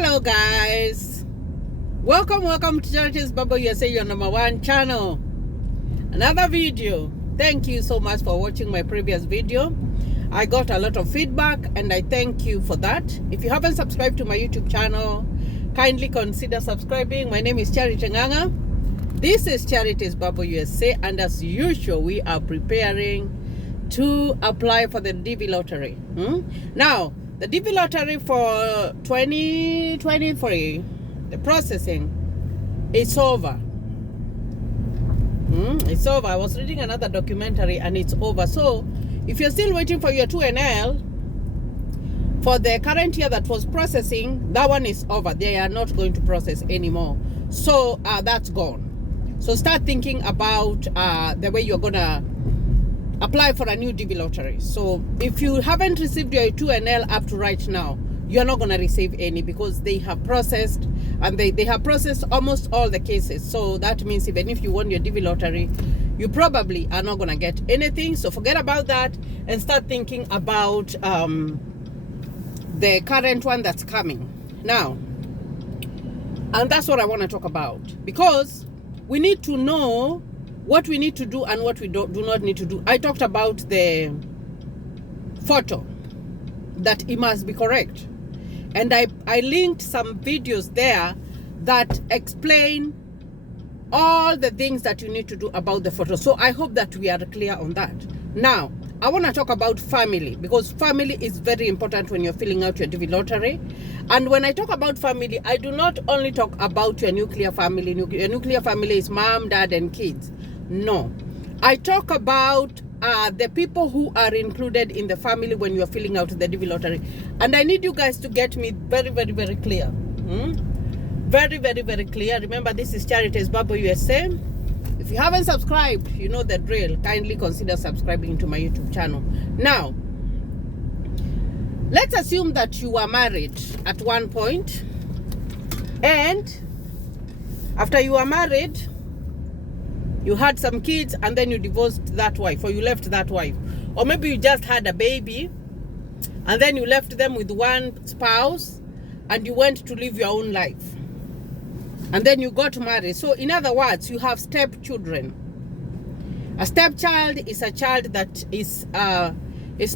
Hello guys, welcome to Charities Bubble USA, your #1 channel. Another video. Thank you so much for watching my previous video. I got a lot of feedback and I thank you for that. If you haven't subscribed to my YouTube channel, kindly consider subscribing. My name is Charity Nganga. This is Charities Bubble USA, and as usual we are preparing to apply for the DV lottery. Now the DV lottery for 2023, the processing is over. It's over. I was reading another documentary and it's over. So if you're still waiting for your 2NL for the current year that was processing, that one is over. They are not going to process anymore. So that's gone. So start thinking about the way you're gonna apply for a new DV lottery. So if you haven't received your 2NL up to right now, you're not going to receive any, because they have processed, and they have processed almost all the cases. So that means even if you won your DV lottery, you probably are not going to get anything. So forget about that and start thinking about the current one that's coming now. And that's what I want to talk about, because we need to know what we need to do and what we do not need to do. I talked about the photo, that it must be correct. And I linked some videos there that explain all the things that you need to do about the photo. So I hope that we are clear on that. Now, I want to talk about family, because family is very important when you're filling out your DV lottery. And when I talk about family, I do not only talk about your nuclear family. Your nuclear family is mom, dad, and kids. No, I talk about the people who are included in the family when you are filling out the DV lottery. And I need you guys to get me very, very, very clear. Very, very, very clear. Remember, this is Charities Bubble USA. If you haven't subscribed, you know the drill. Kindly consider subscribing to my YouTube channel. Now, let's assume that you were married at one point, and after you were married, you had some kids, and then you divorced that wife, or you left that wife. Or maybe you just had a baby, and then you left them with one spouse, and you went to live your own life. And then you got married. So in other words, you have stepchildren. A stepchild is a child that is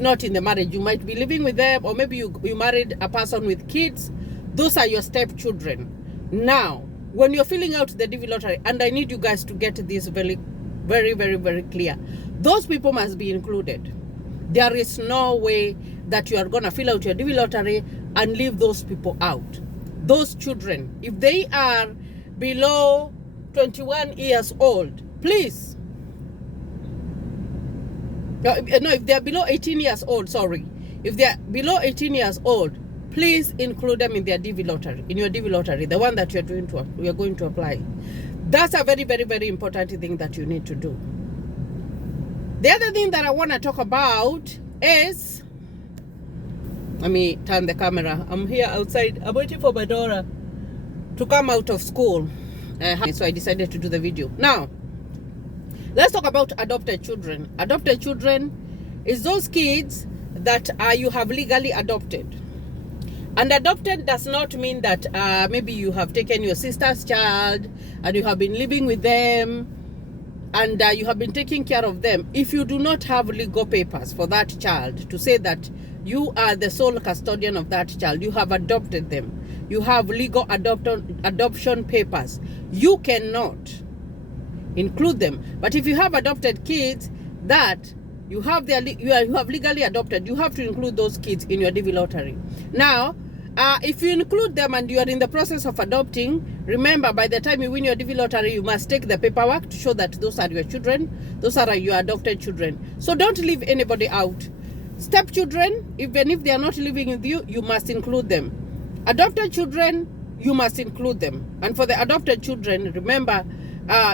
not in the marriage. You might be living with them, or maybe you married a person with kids. Those are your stepchildren. Now, when you're filling out the DV lottery, and I need you guys to get this very, very, very, very clear, those people must be included. There is no way that you are going to fill out your DV lottery and leave those people out. Those children, if they are below 21 years old, please. No, if they are below 18 years old, sorry. If they are below 18 years old, please include them in their DV lottery, in your DV lottery, the one that you are going to apply. That's a very, very, very important thing that you need to do. The other thing that I want to talk about is, let me turn the camera. I'm here outside. I'm waiting for my daughter to come out of school. So I decided to do the video. Now, let's talk about adopted children. Adopted children is those kids that you have legally adopted. And adopted does not mean that maybe you have taken your sister's child and you have been living with them and you have been taking care of them. If you do not have legal papers for that child to say that you are the sole custodian of that child, you have adopted them, you have legal adoption papers, you cannot include them. But if you have adopted kids that you have legally adopted, you have to include those kids in your DV lottery. Now, if you include them and you are in the process of adopting, remember, by the time you win your DV lottery, you must take the paperwork to show that those are your children, those are your adopted children. So don't leave anybody out. Stepchildren, even if they are not living with you, you must include them. Adopted children, you must include them. And for the adopted children, remember,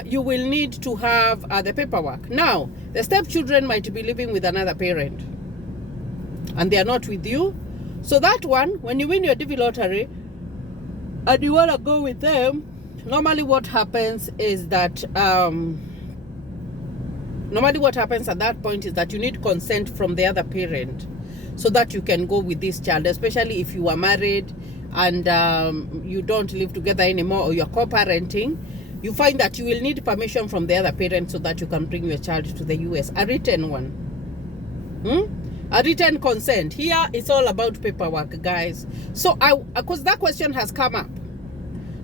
you will need to have the paperwork. Now, the stepchildren might be living with another parent and they are not with you. So that one, when you win your DV lottery and you want to go with them, normally what happens is that normally what happens at that point is that you need consent from the other parent so that you can go with this child, especially if you are married and you don't live together anymore, or you're co-parenting, you find that you will need permission from the other parent so that you can bring your child to the US, a written one. A written consent. Here it's all about paperwork, guys. So because that question has come up,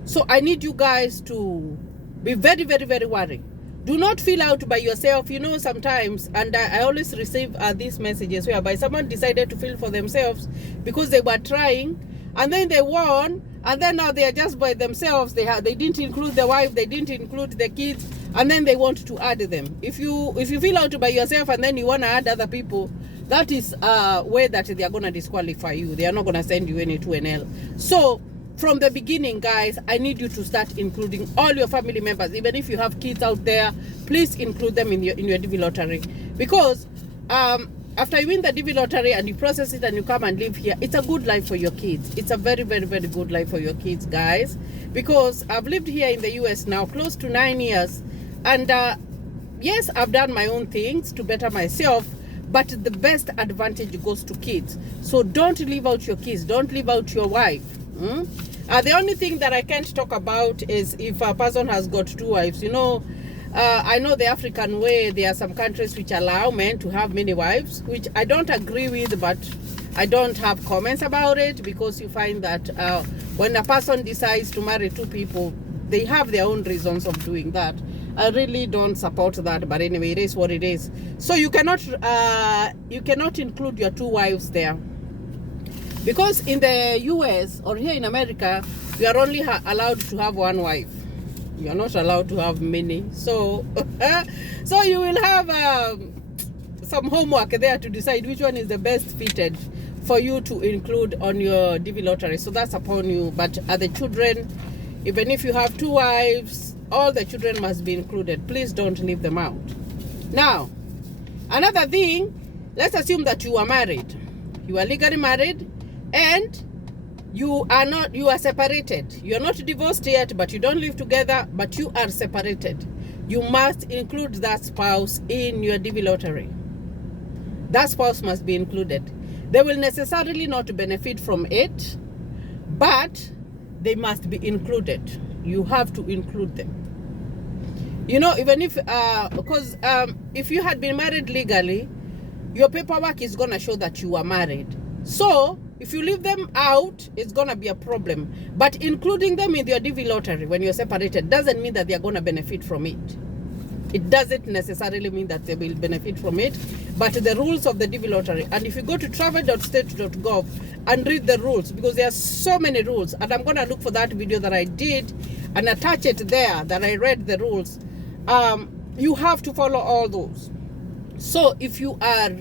so I need you guys to be very, very, very worried. Do not fill out by yourself. You know, sometimes, and I always receive these messages whereby someone decided to fill for themselves because they were trying, and then they won, and then now they are just by themselves. They didn't include the wife, they didn't include the kids, and then they want to add them. If you fill out by yourself and then you want to add other people, that is a way that they are going to disqualify you. They are not going to send you any 2NL. So from the beginning, guys, I need you to start including all your family members. Even if you have kids out there, please include them in your DV lottery. Because after you win the DV lottery and you process it and you come and live here, it's a good life for your kids. It's a very, very, very good life for your kids, guys. Because I've lived here in the US now close to 9 years. And yes, I've done my own things to better myself. But the best advantage goes to kids. So don't leave out your kids. Don't leave out your wife. The only thing that I can't talk about is if a person has got 2 wives. You know, I know the African way, there are some countries which allow men to have many wives, which I don't agree with, but I don't have comments about it, because you find that when a person decides to marry 2 people, they have their own reasons of doing that. I really don't support that, but anyway, it is what it is. So you cannot include your 2 wives there. Because in the US or here in America, you are only allowed to have 1 wife. You are not allowed to have many. So, so you will have some homework there to decide which one is the best fitted for you to include on your DV lottery. So that's upon you. But the children, even if you have 2 wives, all the children must be included. Please don't leave them out. Now, another thing, let's assume that you are married. You are legally married. And you are separated. You are not divorced yet, but you don't live together, but you are separated. You must include that spouse in your DV lottery. That spouse must be included. They will necessarily not benefit from it, but they must be included. You have to include them. You know, even if, because if you had been married legally, your paperwork is going to show that you are married. So, if you leave them out, it's going to be a problem. But including them in your DV lottery when you're separated doesn't mean that they're going to benefit from it. It doesn't necessarily mean that they will benefit from it. But the rules of the DV lottery, and if you go to travel.state.gov and read the rules, because there are so many rules, and I'm going to look for that video that I did and attach it there, that I read the rules. You have to follow all those. So if you are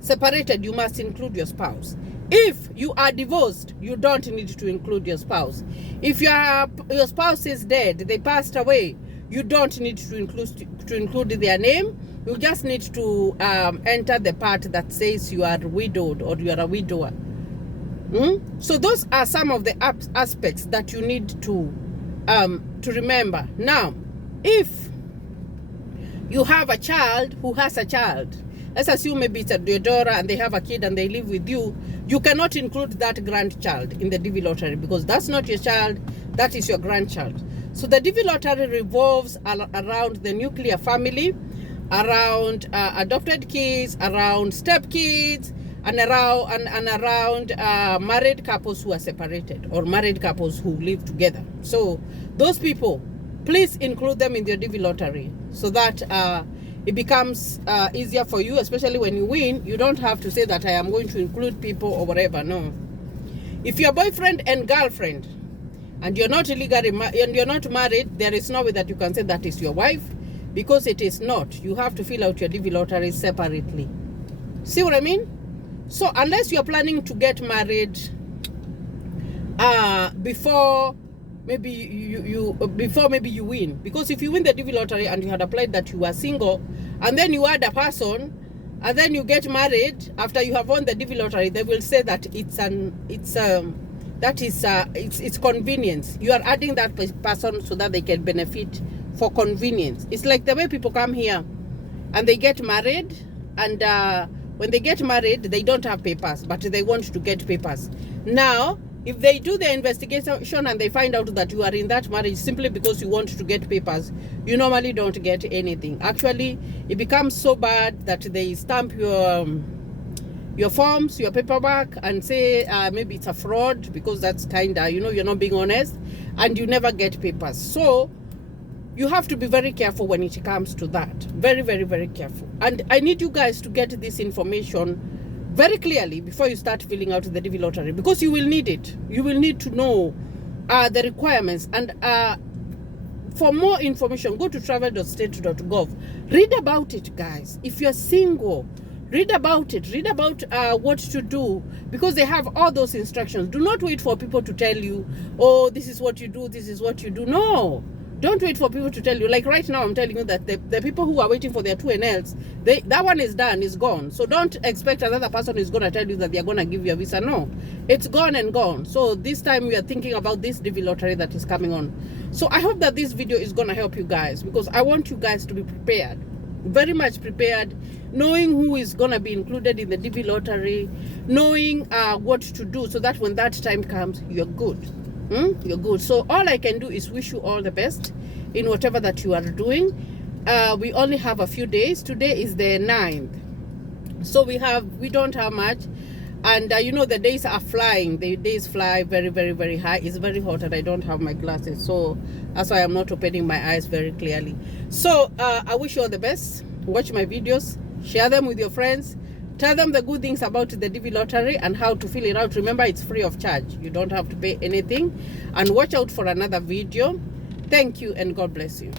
separated, you must include your spouse. If you are divorced, you don't need to include your spouse. If your spouse is dead, they passed away, you don't need to include their name. You just need to enter the part that says you are widowed or you are a widower. So those are some of the aspects that you need to remember. Now, if you have a child who has a child, let's assume maybe it's your daughter and they have a kid and they live with you, you cannot include that grandchild in the DV lottery, because that's not your child, that is your grandchild. So the DV lottery revolves around the nuclear family, around adopted kids, around stepkids, and around married couples who are separated, or married couples who live together. So those people, please include them in your DV lottery, so that it becomes easier for you, especially when you win. You don't have to say that I am going to include people or whatever. No. If you're boyfriend and girlfriend and you're not legally and you're not married, there is no way that you can say that is your wife, because it is not. You have to fill out your DV lottery separately. See what I mean? So unless you're planning to get married before maybe you win, because if you win the DV lottery and you had applied that you were single, and then you add a person, and then you get married after you have won the DV lottery, they will say that it's convenience. You are adding that person so that they can benefit for convenience. It's like the way people come here and they get married, and when they get married, they don't have papers, but they want to get papers. Now, If they do the investigation and they find out that you are in that marriage simply because you want to get papers, you normally don't get anything. Actually, it becomes so bad that they stamp your forms, your paperwork, and say maybe it's a fraud, because that's kind of, you're not being honest, and you never get papers. So you have to be very careful when it comes to that. Very, very, very careful. And I need you guys to get this information very clearly before you start filling out the DV lottery, because you will need it. You will need to know the requirements. And for more information, go to travel.state.gov. Read about it, guys. If you're single, read about it. Read about what to do, because they have all those instructions. Do not wait for people to tell you, oh, this is what you do, this is what you do. No. Don't wait for people to tell you. Like right now, I'm telling you that the people who are waiting for their 2NLs, that one is done, is gone. So don't expect another person is going to tell you that they're going to give you a visa. No, it's gone and gone. So this time we are thinking about this DV lottery that is coming on. So I hope that this video is going to help you guys, because I want you guys to be prepared, very much prepared, knowing who is going to be included in the DV lottery, knowing what to do, so that when that time comes, you're good. You're good. So all I can do is wish you all the best in whatever that you are doing. We only have a few days. Today is the 9th, so we don't have much, and the days are flying. The days fly very, very, very high. It's very hot, and I don't have my glasses, so that's why I'm not opening my eyes very clearly. So I wish you all the best. Watch my videos, share them with your friends. Tell them the good things about the DV lottery and how to fill it out. Remember, it's free of charge. You don't have to pay anything. And watch out for another video. Thank you, and God bless you.